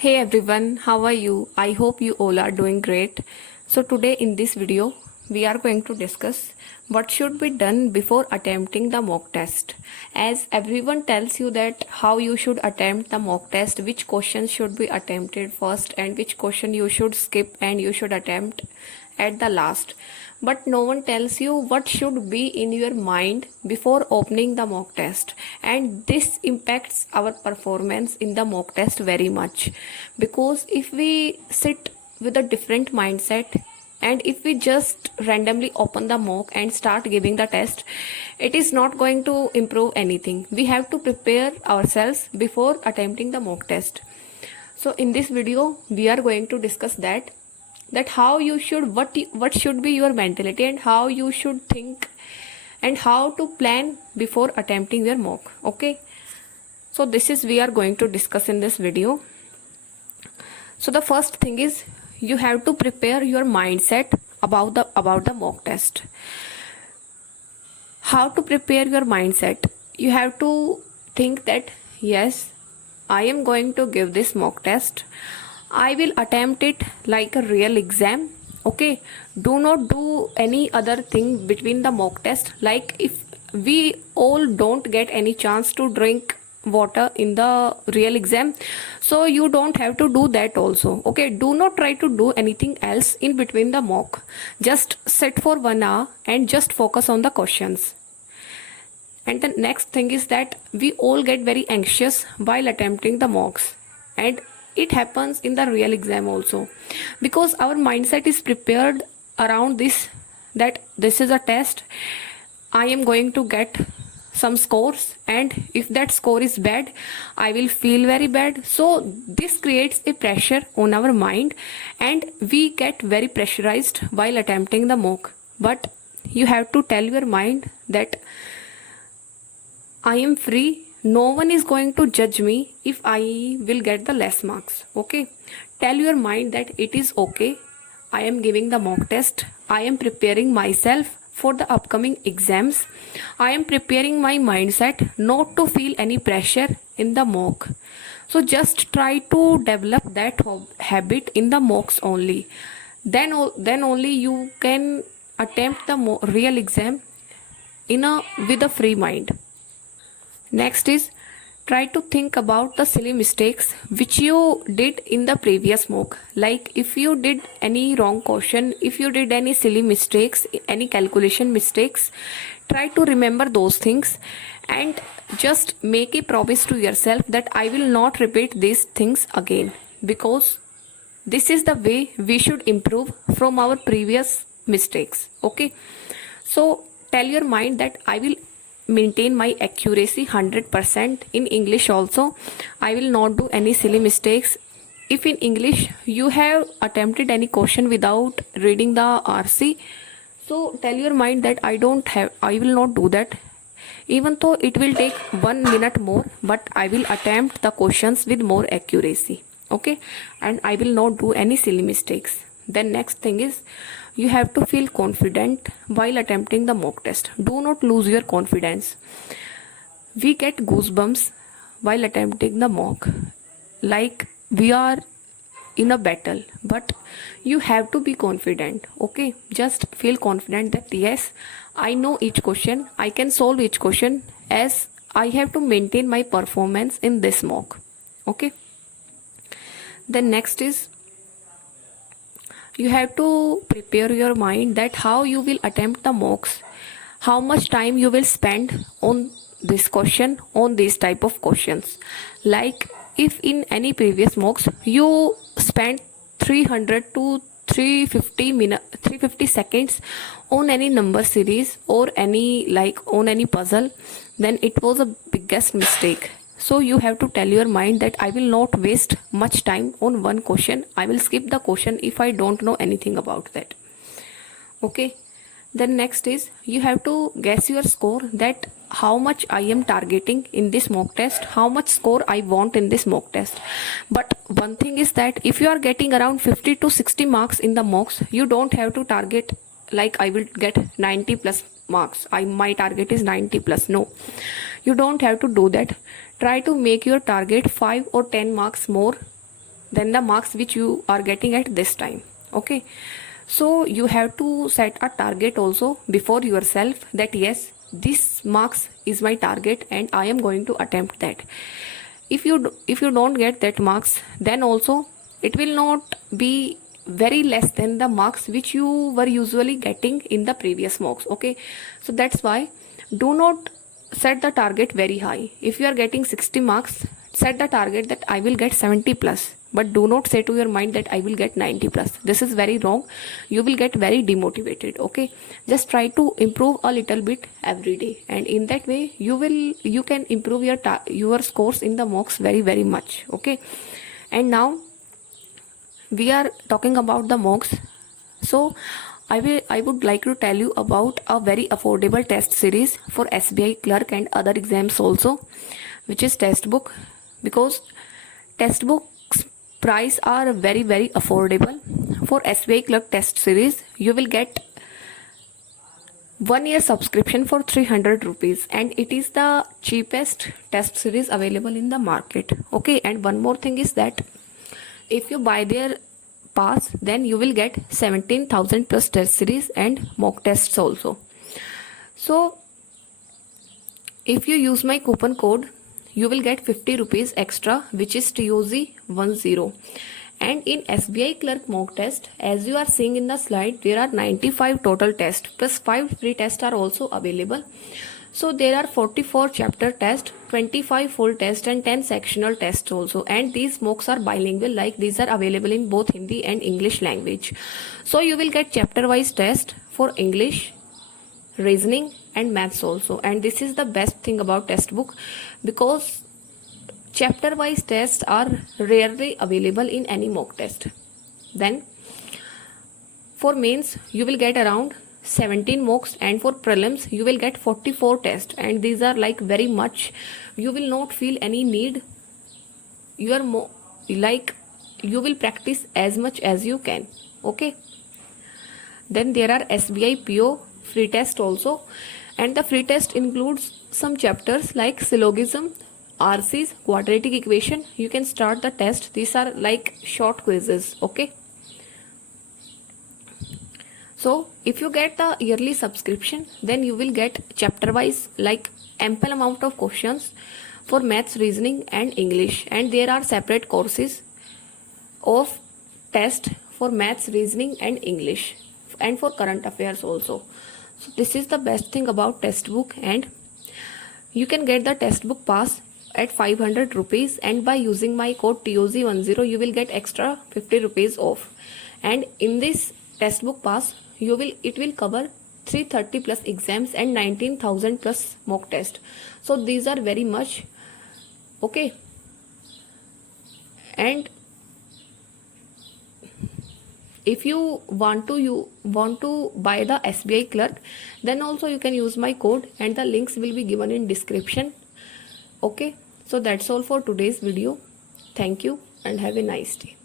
Hey everyone, how are you? I hope you all are doing great. So today in this video, we are going to discuss what should be done before attempting the mock test. As everyone tells you that how you should attempt the mock test, which questions should be attempted first and which question you should skip and you should attempt at the last. But no one tells you what should be in your mind before opening the mock test, and this impacts our performance in the mock test very much, because if we sit with a different mindset and if we just randomly open the mock and start giving the test, it is not going to improve anything. We have to prepare ourselves before attempting the mock test. So in this video we are going to discuss that how you should what should be your mentality and how you should think and how to plan before attempting your mock. Okay, so this is we are going to discuss in this video. So the first thing is you have to prepare your mindset about the mock test. How to prepare your mindset? You have to think that yes, I am going to give this mock test. I will attempt it like a real exam. Okay, do not do any other thing between the mock test. Like if we all don't get any chance to drink water in the real exam, so you don't have to do that also. Okay, do not try to do anything else in between the mock. Just sit for 1 hour and just focus on the questions. And the next thing is that we all get very anxious while attempting the mocks, and it happens in the real exam also, because our mindset is prepared around this, that this is a test, I am going to get some scores, and if that score is bad I will feel very bad. So this creates a pressure on our mind and we get very pressurized while attempting the mock. But you have to tell your mind that I am free. No one is going to judge me if I will get the less marks. Okay. Tell your mind that it is okay. I am giving the mock test. I am preparing myself for the upcoming exams. I am preparing my mindset not to feel any pressure in the mock. So just try to develop that habit in the mocks only. Then only you can attempt the real exam with a free mind. Next is try to think about the silly mistakes which you did in the previous mock. Like if you did any wrong question, if you did any silly mistakes, any calculation mistakes, try to remember those things and just make a promise to yourself that I will not repeat these things again, because this is the way we should improve from our previous mistakes. Okay, so tell your mind that I will maintain my accuracy 100% in English also. I will not do any silly mistakes. If in English you have attempted any question without reading the RC, so tell your mind that I will not do that. Even though it will take 1 minute more, but I will attempt the questions with more accuracy. Okay, and I will not do any silly mistakes. Then next thing is you have to feel confident while attempting the mock test. Do not lose your confidence. We get goosebumps while attempting the mock, like we are in a battle, but you have to be confident. Okay, just feel confident that yes, I know each question, I can solve each question, as I have to maintain my performance in this mock. Okay, then next is you have to prepare your mind that how you will attempt the mocks, how much time you will spend on this question, on these type of questions. Like if in any previous mocks you spent 300 to 350 seconds on any number series or on any puzzle, then it was a biggest mistake. So you have to tell your mind that I will not waste much time on one question. I will skip the question if I don't know anything about that. Okay. Then next is you have to guess your score, that how much I am targeting in this mock test, how much score I want in this mock test. But one thing is that if you are getting around 50 to 60 marks in the mocks, you don't have to target like I will get 90 plus marks. My target is 90 plus. No, you don't have to do that. Try to make your target 5 or 10 marks more than the marks which you are getting at this time. Okay, so you have to set a target also before yourself, that yes, this marks is my target and I am going to attempt that. If you don't get that marks, then also it will not be very less than the marks which you were usually getting in the previous mocks. Okay, so that's why do not set the target very high. If you are getting 60 marks, set the target that I will get 70 plus, but do not say to your mind that I will get 90 plus. This is very wrong. You will get very demotivated. Okay, just try to improve a little bit every day, and in that way you can improve your scores in the mocks very much. Okay, and now we are talking about the mocks. So I would like to tell you about a very affordable test series for SBI clerk and other exams also, which is Testbook. Because Testbook's price are very affordable. For SBI clerk test series, you will get 1 year subscription for 300 rupees, and it is the cheapest test series available in the market. Okay, and one more thing is that if you buy their pass, then you will get 17,000 plus test series and mock tests also. So if you use my coupon code, you will get 50 rupees extra, which is TOZ10. And in SBI clerk mock test, as you are seeing in the slide, there are 95 total tests plus 5 free tests are also available. So there are 44 chapter tests, 25 full tests and 10 sectional tests also. And these mocks are bilingual, like these are available in both Hindi and English language. So you will get chapter wise test for English, reasoning and maths also. And this is the best thing about Testbook, because chapter wise tests are rarely available in any mock test. Then for mains you will get around 17 mocks, and for prelims you will get 44 tests, and these are like very much, you will not feel any need, you are more like you will practice as much as you can. Okay, then there are SBI PO free test also, and the free test includes some chapters like syllogism, RCs, quadratic equation. You can start the test. These are like short quizzes. Okay, so if you get the yearly subscription, then you will get chapter wise like ample amount of questions for maths, reasoning and English, and there are separate courses of test for maths, reasoning and English, and for current affairs also. So this is the best thing about Testbook, and you can get the Testbook pass at 500 rupees, and by using my code TOZ10 you will get extra 50 rupees off. And in this Testbook pass it will cover 330 plus exams and 19,000 plus mock test. So these are very much okay. And if you want to buy the SBI clerk, then also you can use my code, and the links will be given in description. Okay, so that's all for today's video. Thank you and have a nice day.